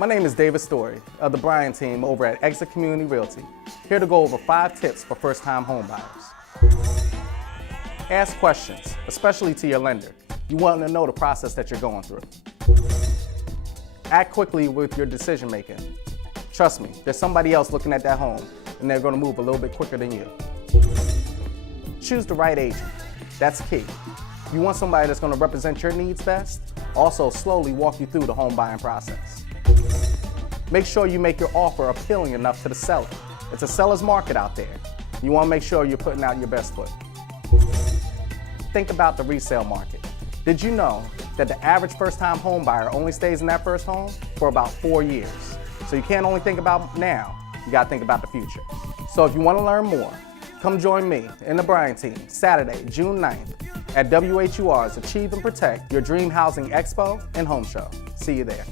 My name is David Storey of the Bryant Team over at Expo Community Realty, here to go over 5 tips for first-time home buyers. Ask questions, especially to your lender. You want to know the process that you're going through. Act quickly with your decision making. Trust me, there's somebody else looking at that home and they're going to move a little bit quicker than you. Choose the right agent. That's key. You want somebody that's going to represent your needs best, also slowly walk you through the home buying process. Make sure you make your offer appealing enough to the seller. It's a seller's market out there. You want to make sure you're putting out your best foot. Think about the resale market. Did you know that the average first-time home buyer only stays in that first home for about 4 years? So you can't only think about now, you got to think about the future. So if you want to learn more, come join me and the Bryant Team Saturday, June 9th at WHUR's Achieve and Protect Your Dream Housing Expo and Home Show. See you there.